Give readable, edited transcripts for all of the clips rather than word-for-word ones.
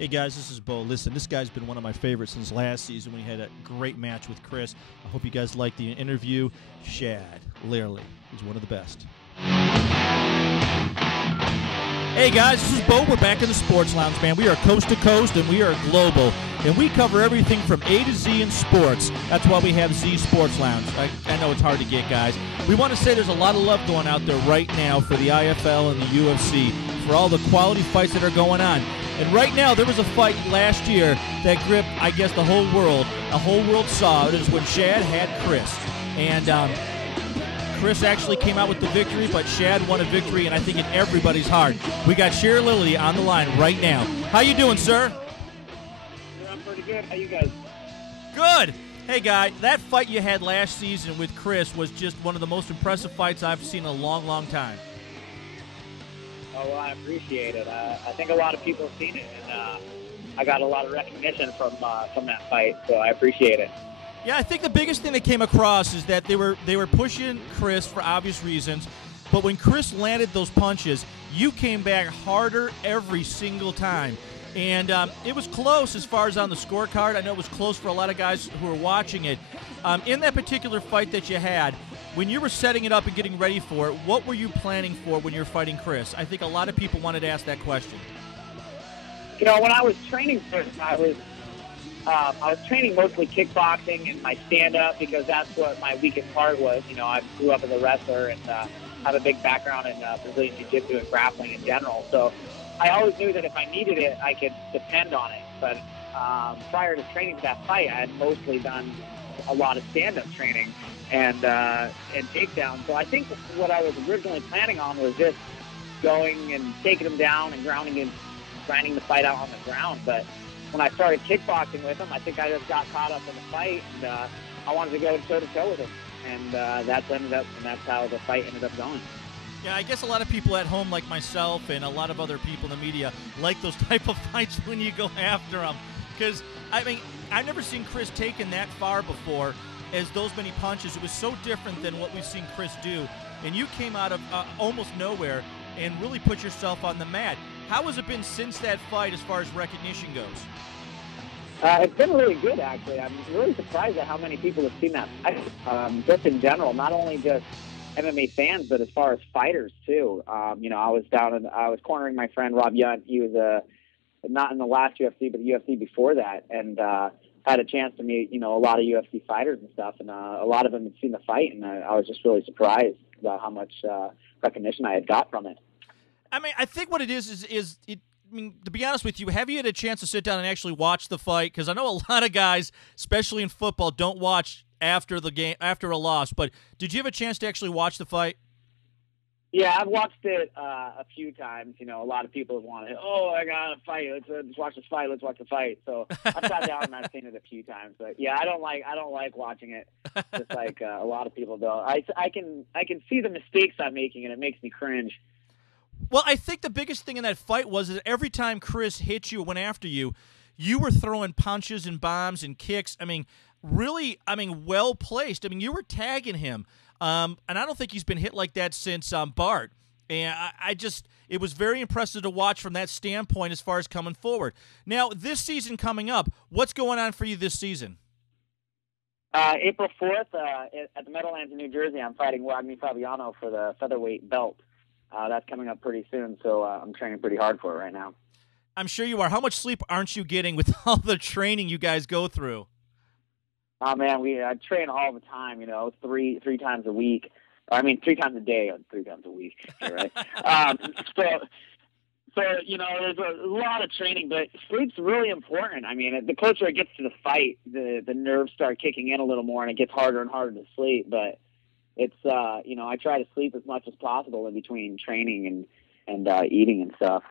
Hey guys, this is Bo. Listen, this guy's been one of my favorites since last season when he had a great match with Chris. I hope you guys liked the interview. Shad Lierley is one of the best. Hey guys, this is Bo. We're back in the Sports Lounge, man. We are coast to coast and we are global. And we cover everything from A to Z in sports. That's why we have Z Sports Lounge. I know it's hard to get, guys. We want to say there's a lot of love going out there right now for the IFL and the UFC, for all the quality fights that are going on. And right now, there was a fight last year that gripped, I guess, the whole world. The whole world saw it. It was when Shad had Chris. And Chris actually came out with the victory, but Shad won a victory, and I think in everybody's heart. We got Shad Lierley on the line right now. How you doing, sir? I'm pretty good. How you guys? Good. Hey, guy, that fight you had last season with Chris was just one of the most impressive fights I've seen in a long, long time. Oh, well, I appreciate it. I think a lot of people have seen it, and I got a lot of recognition from that fight, so I appreciate it. Yeah, I think the biggest thing that came across is that they were pushing Chris for obvious reasons, but when Chris landed those punches, you came back harder every single time. And it was close as far as on the scorecard. I know it was close for a lot of guys who were watching it. In that particular fight that you had, when you were setting it up and getting ready for it, what were you planning for when you were fighting Chris? I think a lot of people wanted to ask that question. You know, when I was training Chris, I was training mostly kickboxing and my stand-up because that's what my weakest part was. You know, I grew up as a wrestler and have a big background in Brazilian Jiu-Jitsu and grappling in general. So I always knew that if I needed it, I could depend on it. But prior to training for that fight, I had mostly done a lot of stand-up training and takedown. So I think what I was originally planning on was just going and taking him down and grinding the fight out on the ground. But when I started kickboxing with him, I think I just got caught up in the fight, and I wanted to go toe-to-toe with him. And that's how the fight ended up going. Yeah, I guess a lot of people at home, like myself and a lot of other people in the media, like those type of fights when you go after them. Because, I mean, I've never seen Chris taken that far before as those many punches. It was so different than what we've seen Chris do. And you came out of almost nowhere and really put yourself on the mat. How has it been since that fight as far as recognition goes? It's been really good, actually. I'm really surprised at how many people have seen that fight. Just in general, not only just MMA fans, but as far as fighters too. You know, I was cornering my friend Rob Yunt. He was not in the last UFC, but the UFC before that, and had a chance to meet, you know, a lot of UFC fighters and stuff, and a lot of them had seen the fight, and I was just really surprised about how much recognition I had got from it. I mean, I think what it is I mean, to be honest with you, have you had a chance to sit down and actually watch the fight? Because I know a lot of guys, especially in football, don't watch after the game, after a loss. But did you have a chance to actually watch the fight? Yeah, I've watched it a few times. You know, a lot of people have wanted, I got a fight. Let's watch this fight. Let's watch the fight. So I've sat down and I've seen it a few times. But yeah, I don't like watching it. Just like a lot of people don't. I can see the mistakes I'm making, and it makes me cringe. Well, I think the biggest thing in that fight was that every time Chris hit you, went after you, you were throwing punches and bombs and kicks. I mean, really, well placed. I mean, you were tagging him. And I don't think he's been hit like that since Bart. And it was very impressive to watch from that standpoint as far as coming forward. Now, this season coming up, what's going on for you this season? April 4th at the Meadowlands in New Jersey, I'm fighting Wagner Fabiano for the featherweight belt. That's coming up pretty soon, so I'm training pretty hard for it right now. I'm sure you are. How much sleep aren't you getting with all the training you guys go through? Oh man, I train all the time. You know, three times a week. I mean, 3 times a day, 3 times a week. Right? So you know, there's a lot of training, but sleep's really important. I mean, the closer it gets to the fight, the nerves start kicking in a little more, and it gets harder and harder to sleep. But it's you know, I try to sleep as much as possible in between training and eating and stuff.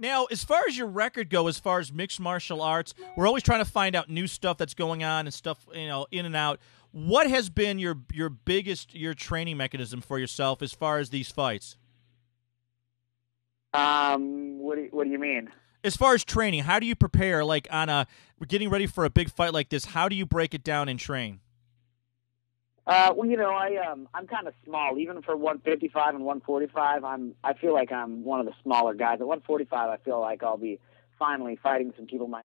Now, as far as your record go, as far as mixed martial arts, we're always trying to find out new stuff that's going on and stuff, you know, in and out. What has been your biggest training mechanism for yourself as far as these fights? What do you mean? As far as training, how do you prepare? Like getting ready for a big fight like this, how do you break it down and train? Well, you know, I'm kind of small. Even for 155 and 145, I feel like I'm one of the smaller guys. At 145, I feel like I'll be finally fighting some people my